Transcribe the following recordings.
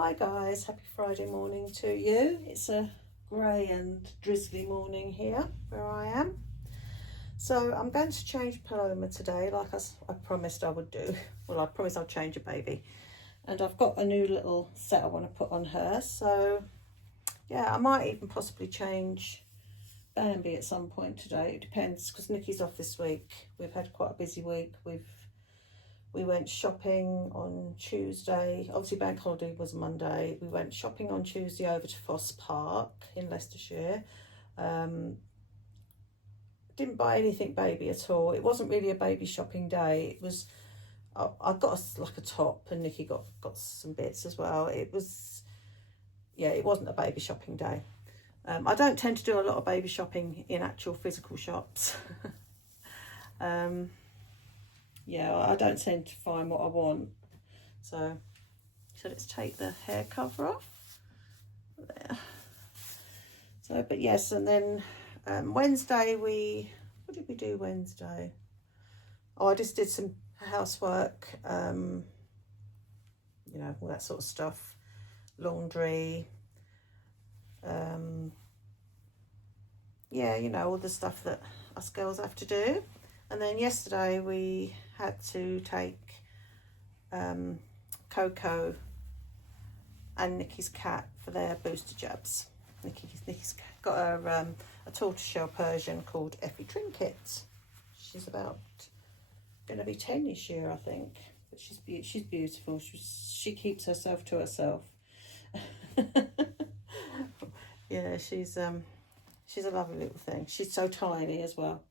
Hi guys, happy Friday morning to you. It's a grey and drizzly morning here where I am. So I'm going to change Paloma today like I promised I would do. Well, I promised I'll change a baby. And I've got a new little set I want to put on her. So yeah, I might even possibly change Bambi at some point today. It depends because Nikki's off this week. We've had quite a busy week. We went shopping on Tuesday. Obviously bank holiday was Monday. We went shopping on Tuesday over to Foss Park in Leicestershire. Didn't buy anything baby at all. It wasn't really a baby shopping day. It was, I got like a top and Nikki got some bits as well. It was, yeah, it wasn't a baby shopping day. I don't tend to do a lot of baby shopping in actual physical shops. Yeah, I don't tend to find what I want. So let's take the hair cover off. There. So, but yes, and then Wednesday what did we do Wednesday? Oh, I just did some housework, you know, all that sort of stuff. Laundry. Yeah, you know, all the stuff that us girls have to do. And then yesterday we had to take Coco and Nikki's cat for their booster jabs. Nikki's got a tortoiseshell Persian called Effie Trinket. She's about going to be 10 this year, I think. But she's beautiful. She keeps herself to herself. Yeah, she's a lovely little thing. She's so tiny as well.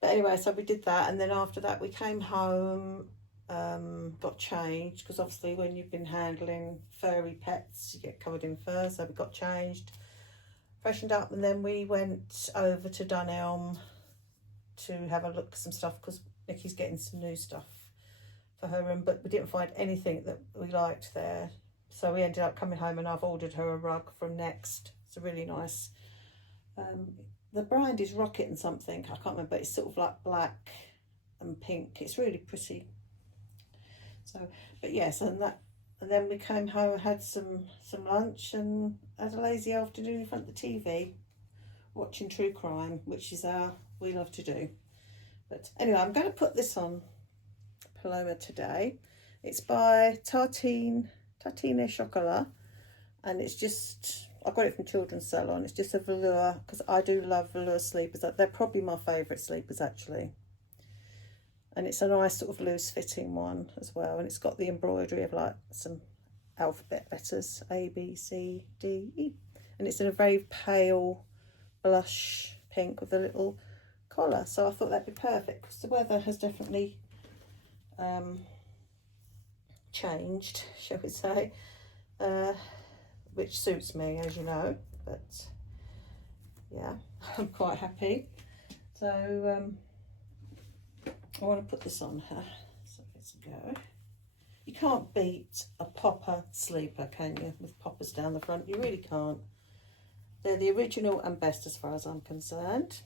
But anyway, so we did that, and then after that we came home, got changed, because obviously when you've been handling furry pets, you get covered in fur, so we got changed, freshened up, and then we went over to Dunelm to have a look at some stuff, because Nikki's getting some new stuff for her room, but we didn't find anything that we liked there. So we ended up coming home and I've ordered her a rug from Next. It's a really nice, the brand is Rocket and something, I can't remember, but it's sort of like black and pink. It's really pretty. So, but yes, and then we came home and had some lunch and had a lazy afternoon in front of the TV watching true crime, which is we love to do. But anyway, I'm going to put this on Paloma today. It's by Tartine Chocolat, and it's just, I got it from Children's Salon. It's just a velour, because I do love velour sleepers. They're probably my favourite sleepers actually. And it's a nice sort of loose fitting one as well. And it's got the embroidery of like some alphabet letters, A, B, C, D, E. And it's in a very pale blush pink with a little collar. So I thought that'd be perfect, because the weather has definitely changed, shall we say. Which suits me, as you know, but yeah, I'm quite happy. So I want to put this on her, so let's go. You can't beat a popper sleeper, can you, with poppers down the front? You really can't. They're the original and best as far as I'm concerned.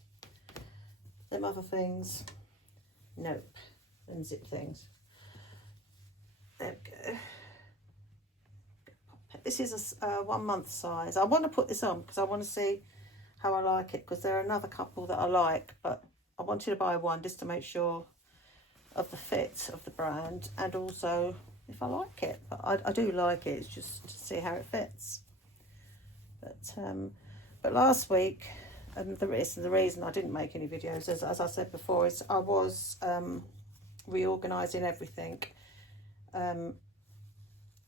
Them other things, nope. And zip things. There we go. This is a 1 month size. I want to put this on because I want to see how I like it, because there are another couple that I like, but I wanted to buy one just to make sure of the fit of the brand and also if I like it. But I do like it, it's just to see how it fits. But last week, the reason I didn't make any videos, as I said before, is I was reorganising everything. In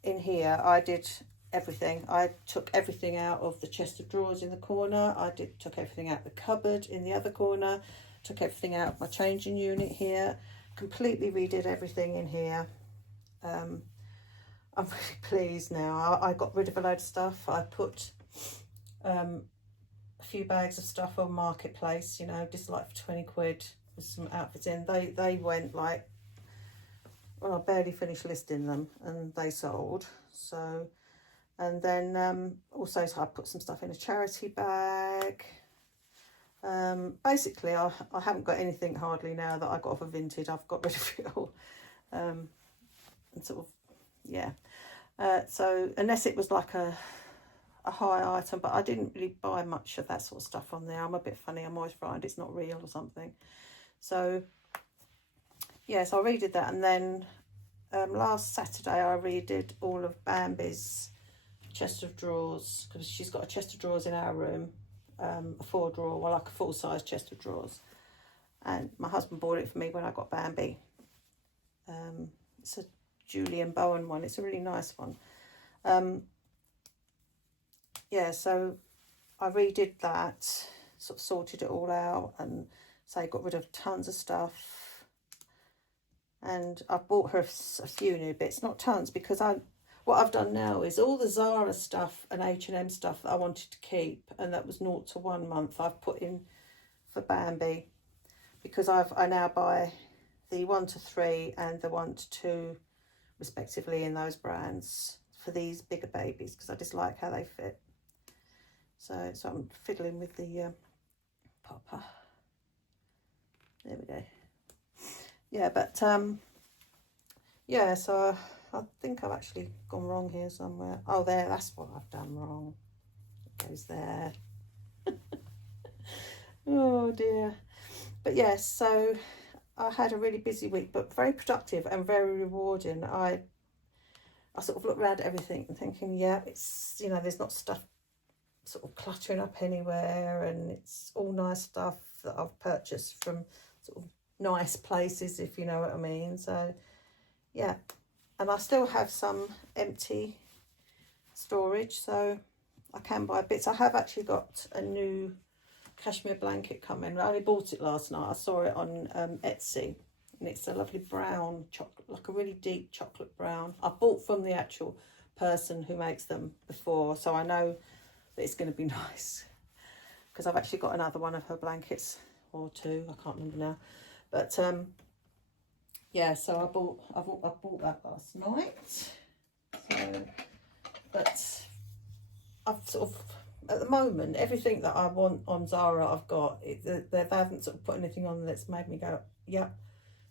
here I did everything. I took everything out of the chest of drawers in the corner. Took everything out of the cupboard in the other corner. Took everything out of my changing unit here. Completely redid everything in here. I'm really pleased now. I got rid of a load of stuff. I put a few bags of stuff on Marketplace, you know, just like for 20 quid with some outfits in. They went like, well, I barely finished listing them and they sold. So, and then also so I put some stuff in a charity bag. Basically I haven't got anything hardly now that I got off of Vinted. I've got rid of it all. And sort of, yeah. So unless it was like a high item, but I didn't really buy much of that sort of stuff on there. I'm a bit funny. I'm always frightened it's not real or something. So yeah, so I redid that, and then last Saturday I redid all of Bambi's chest of drawers, because she's got a chest of drawers in our room, a 4-drawer, well, like a full-size chest of drawers, and my husband bought it for me when I got Bambi. It's a Julian Bowen one. It's a really nice one. Yeah, so I redid that, sort of sorted it all out, and so got rid of tons of stuff. And I've bought her a few new bits, not tons, because what I've done now is all the Zara stuff and H&M stuff that I wanted to keep, and that was 0 to 1 month, I've put in for Bambi, because I now buy the 1 to 3 and the 1 to 2 respectively in those brands for these bigger babies, because I just like how they fit. So I'm fiddling with the popper. There we go. Yeah, but yeah, so I think I've actually gone wrong here somewhere. Oh, there, that's what I've done wrong. It goes there. Oh dear. But yes, so I had a really busy week, but very productive and very rewarding. I sort of looked around at everything and thinking, yeah, it's, you know, there's not stuff sort of cluttering up anywhere, and it's all nice stuff that I've purchased from sort of nice places, if you know what I mean. So yeah, and I still have some empty storage, so I can buy bits. I have actually got a new cashmere blanket coming. I only bought it last night. I saw it on Etsy, and it's a lovely brown chocolate, like a really deep chocolate brown. I bought from the actual person who makes them before, so I know that it's going to be nice, because I've actually got another one of her blankets, or 2, I can't remember now. But yeah, so I bought that last night. So, but I've sort of, at the moment, everything that I want on Zara I've got. They haven't sort of put anything on that's made me go, yeah,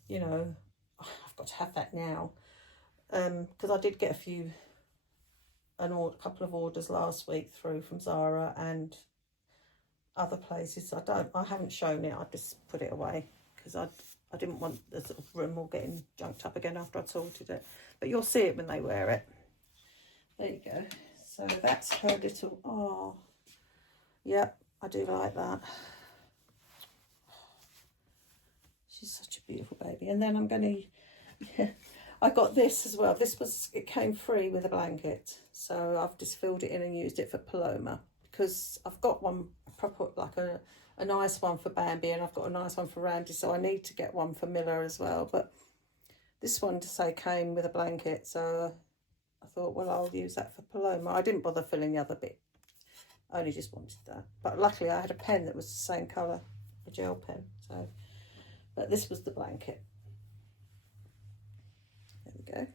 you know, I've got to have that now. Because I did get a couple of orders last week through from Zara and other places. I haven't shown it. I just put it away, because I didn't want the sort of room all getting junked up again after I'd sorted it. But you'll see it when they wear it. There you go. So that's her little, oh, yeah, I do like that. She's such a beautiful baby. And then I'm going to, yeah, I got this as well. It came free with a blanket. So I've just filled it in and used it for Paloma, because I've got one proper, like a nice one for Bambi, and I've got a nice one for Randy, so I need to get one for Miller as well. But this one, to say, came with a blanket, so I thought, well, I'll use that for Paloma. I didn't bother filling the other bit. I only just wanted that. But luckily I had a pen that was the same colour, a gel pen. So, but this was the blanket. There we go.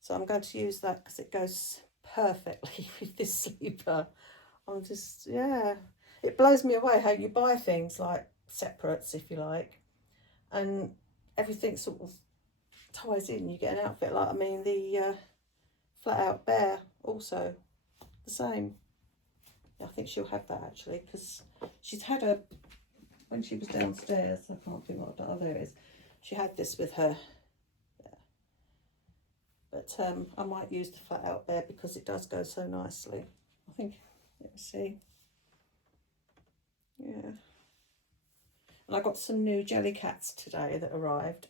So I'm going to use that because it goes perfectly with this sleeper. I'm just, yeah. It blows me away how you buy things like separates, if you like, and everything sort of ties in. You get an outfit like, I mean, the Flat Out Bear also the same. I think she'll have that actually, because she's had a, when she was downstairs, I can't think what, oh there it is, she had this with her. Yeah. But I might use the Flat Out Bear because it does go so nicely. I think, let me see. Yeah. And I got some new jelly cats today that arrived.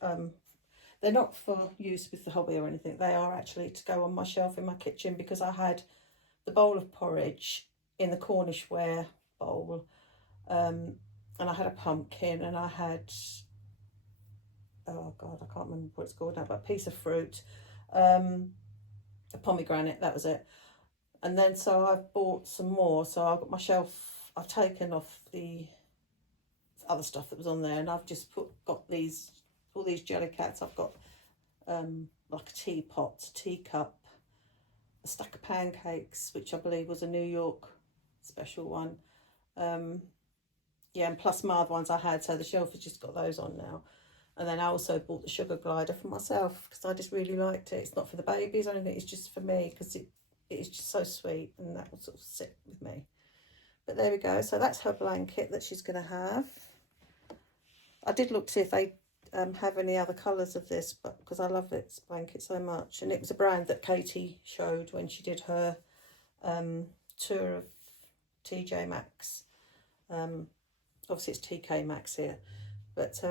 They're not for use with the hobby or anything. They are actually to go on my shelf in my kitchen, because I had the bowl of porridge in the Cornish ware bowl, and I had a pumpkin, and I had, oh God, I can't remember what it's called now, but a piece of fruit, a pomegranate, that was it. And then so I've bought some more, so I've got my shelf, I've taken off the other stuff that was on there, and I've just got these, all these jelly cats. I've got like a teapot, teacup, a stack of pancakes, which I believe was a New York special one. Yeah, and plus my other ones I had, so the shelf has just got those on now. And then I also bought the sugar glider for myself because I just really liked it. It's not for the babies or anything, it's just for me because it is just so sweet, and that will sort of sit with me. But there we go. So that's her blanket that she's going to have. I did look to see if they have any other colours of this, but because I love this blanket so much. And it was a brand that Katie showed when she did her tour of TJ Maxx. Obviously it's TK Maxx here, but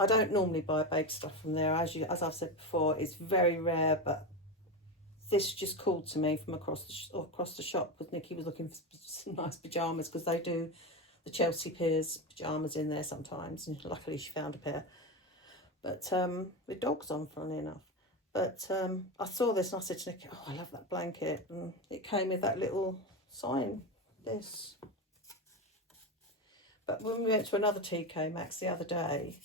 I don't normally buy baby stuff from there. As I've said before, it's very rare, but this just called to me from across the shop because Nikki was looking for some nice pyjamas because they do the Chelsea Piers pyjamas in there sometimes, and luckily she found a pair. But with dogs on, funnily enough. But I saw this and I said to Nikki, oh, I love that blanket, and it came with that little sign, this. But when we went to another TK Maxx the other day,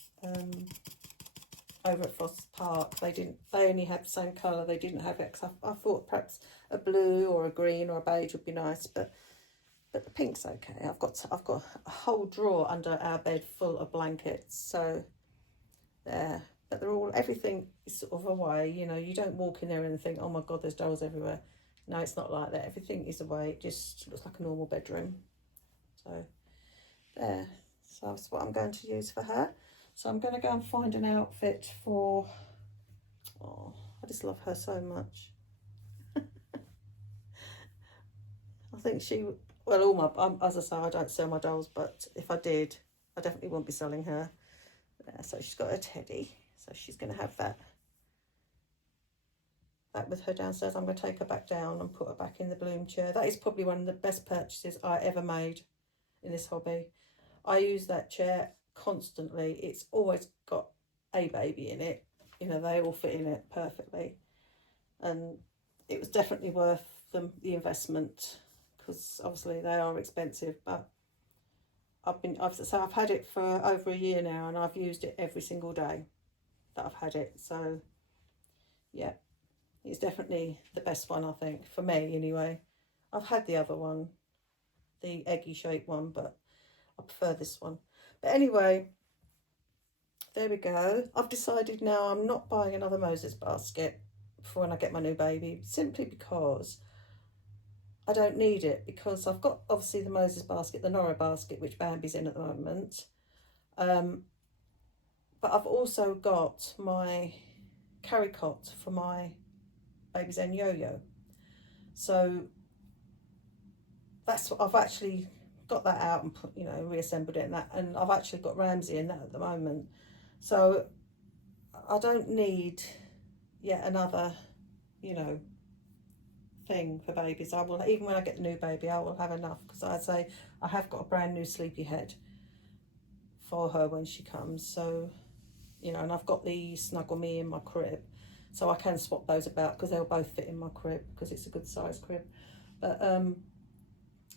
over at Foster Park, they only had the same colour. They didn't have it, 'cause I thought perhaps a blue or a green or a beige would be nice, but the pink's okay. I've got a whole drawer under our bed full of blankets, so there. But everything is sort of away, you know. You don't walk in there and think, oh my God, there's dolls everywhere. No, it's not like that. Everything is away. It just looks like a normal bedroom. So there. So that's what I'm going to use for her. So I'm going to go and find an outfit for, oh, I just love her so much. I think well, all my, as I say, I don't sell my dolls, but if I did, I definitely wouldn't be selling her. So she's got her teddy, so she's going to have that with her downstairs. I'm going to take her back down and put her back in the Bloom chair. That is probably one of the best purchases I ever made in this hobby. I use that chair constantly. It's always got a baby in it, you know, they all fit in it perfectly, and it was definitely worth the investment because obviously they are expensive. But I've had it for over a year now, and I've used it every single day that I've had it. So yeah, it's definitely the best one, I think, for me anyway. I've had the other one, the eggy shaped one, but I prefer this one. But anyway, there we go. I've decided now I'm not buying another Moses basket for when I get my new baby, simply because I don't need it, because I've got obviously the Moses basket, the Nora basket, which Bambi's in at the moment. But I've also got my carry cot for my Baby Zen yo-yo. So that's what I've actually got that out and put, you know, reassembled it, and I've actually got Ramsey in that at the moment. So I don't need yet another, you know, thing for babies. I will, even when I get the new baby, I will have enough, because I say I have got a brand new sleepy head for her when she comes. So, you know, and I've got the Snuggle Me in my crib, so I can swap those about because they'll both fit in my crib because it's a good size crib. But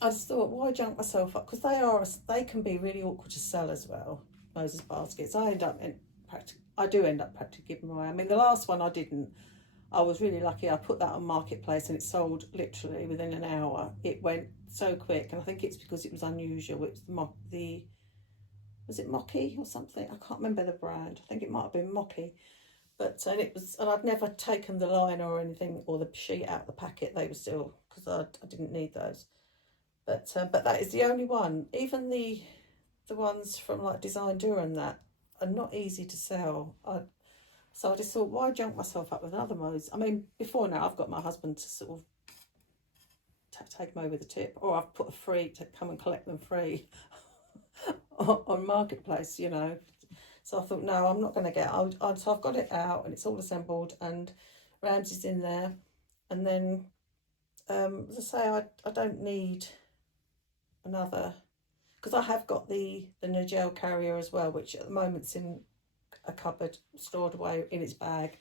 I just thought, why junk myself up? Because they can be really awkward to sell as well, Moses baskets. I do end up practically giving them away. I mean, the last one I didn't. I was really lucky. I put that on Marketplace and it sold literally within an hour. It went so quick, and I think it's because it was unusual. It was was it Mocky or something? I can't remember the brand. I think it might have been Mocky. But and I'd never taken the liner or anything or the sheet out of the packet. They were still, because I didn't need those. But that is the only one. Even the ones from like Design Dura and that are not easy to sell. So I just thought, why junk myself up with another Moses? I mean, before now, I've got my husband to sort of take them over the tip, or I've put a free to come and collect them free on Marketplace, you know. So I thought, no, I'm not going to get it. So I've got it out and it's all assembled, and Ramsey's in there. And then, as I say, I don't need another, because I have got the Nigel carrier as well, which at the moment's in a cupboard stored away in its bag,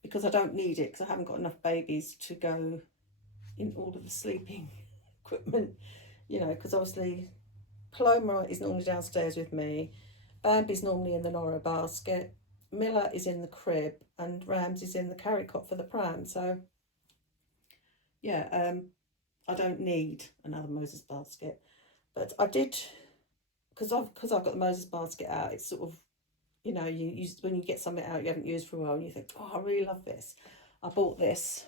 because I don't need it, because I haven't got enough babies to go in all of the sleeping equipment, you know, because obviously Paloma is normally downstairs with me, Bambi's normally in the Nora basket, Miller is in the crib, and Ramsey's in the carry cot for the pram. So yeah, I don't need another Moses basket. But I did, because I've got the Moses basket out, it's sort of you know, you when you get something out you haven't used for a while and you think, oh, I really love this. I bought this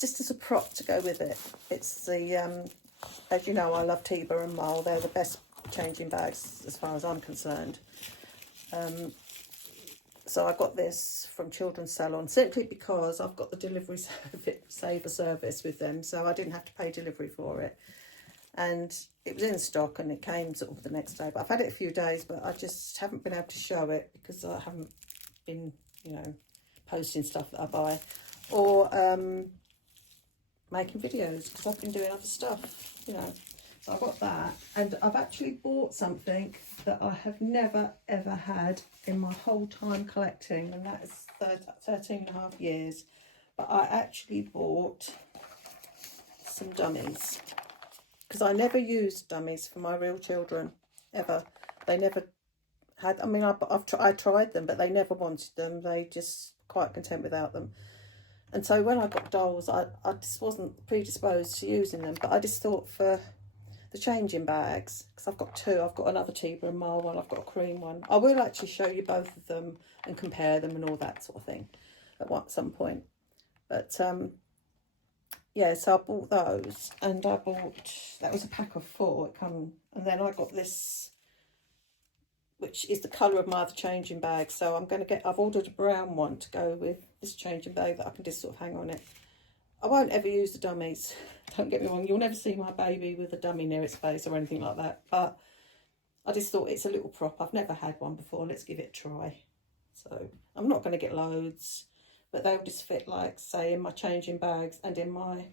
just as a prop to go with it. It's the, as you know, I love Tiba and Mole. They're the best changing bags as far as I'm concerned. So I got this from Children's Salon simply because I've got the delivery saver service with them, so I didn't have to pay delivery for it. And it was in stock and it came sort of the next day. But I've had it a few days, but I just haven't been able to show it because I haven't been, you know, posting stuff that I buy or making videos because I've been doing other stuff, you know. So I got that, and I've actually bought something that I have never ever had in my whole time collecting, and that is 13.5 years. But I actually bought some dummies because I never used dummies for my real children ever. They never had. I mean, I tried them, but they never wanted them. They just quite content without them. And so when I got dolls, I just wasn't predisposed to using them. But I just thought for the changing bags, because I've got two. I've got another Tiba and Mole one. I've got a cream one. I will actually show you both of them and compare them and all that sort of thing at some point. But yeah, so I bought those, and I bought, that was a pack of 4. And then I got this, which is the colour of my other changing bag. So I've ordered a brown one to go with this changing bag that I can just sort of hang on it. I won't ever use the dummies, don't get me wrong. You'll never see my baby with a dummy near its face or anything like that. But I just thought it's a little prop. I've never had one before. Let's give it a try. So I'm not going to get loads, but they'll just fit, like, say, in my changing bags and in my,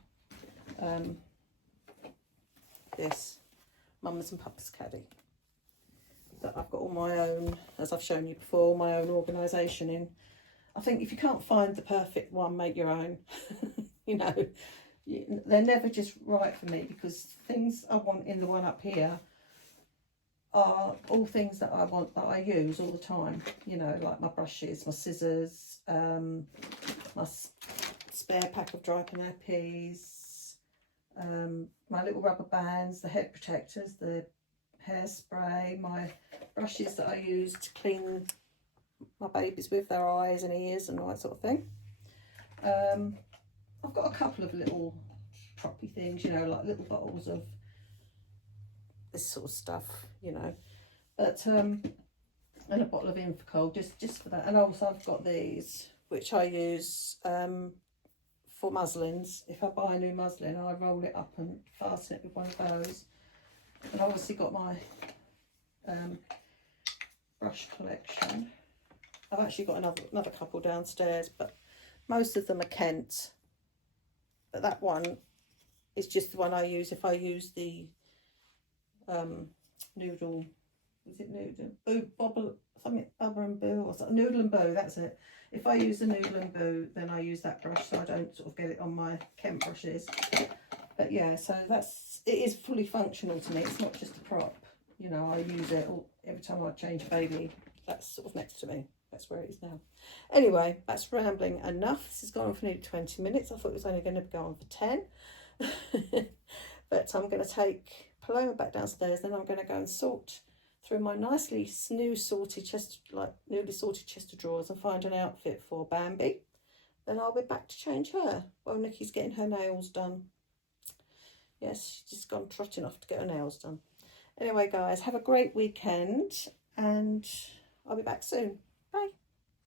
this Mummas and Papas caddy. That I've got all my own, as I've shown you before, my own organisation in. I think if you can't find the perfect one, make your own. You know, they're never just right for me because things I want in the one up here are all things that I want, that I use all the time. You know, like my brushes, my scissors, my spare pack of dry nappies, my little rubber bands, the head protectors, the hairspray, my brushes that I use to clean my babies with, their eyes and ears and all that sort of thing. I've got a couple of little proppy things, you know, like little bottles of this sort of stuff, you know, but and a bottle of Infocol just for that. And also I've got these which I use for muslins. If I buy a new muslin, I roll it up and fasten it with one of those. And I've obviously got my brush collection. I've actually got another couple downstairs, but most of them are Kent. But that one is just the one I use if I use the noodle. Is it noodle? Boo, bobble, something, bubble and boo, or something. Noodle and boo, that's it. If I use the noodle and boo, then I use that brush so I don't sort of get it on my Kent brushes. But yeah, so it is fully functional to me. It's not just a prop. You know, I use it every time I change a baby. That's sort of next to me. That's where it is now. Anyway, that's rambling enough. This has gone on for nearly 20 minutes. I thought it was only going to go on for 10. But I'm going to take Paloma back downstairs. Then I'm going to go and sort through my nicely newly sorted chest of drawers and find an outfit for Bambi. Then I'll be back to change her while Nikki's getting her nails done. Yes, she's just gone trotting off to get her nails done. Anyway, guys, have a great weekend and I'll be back soon.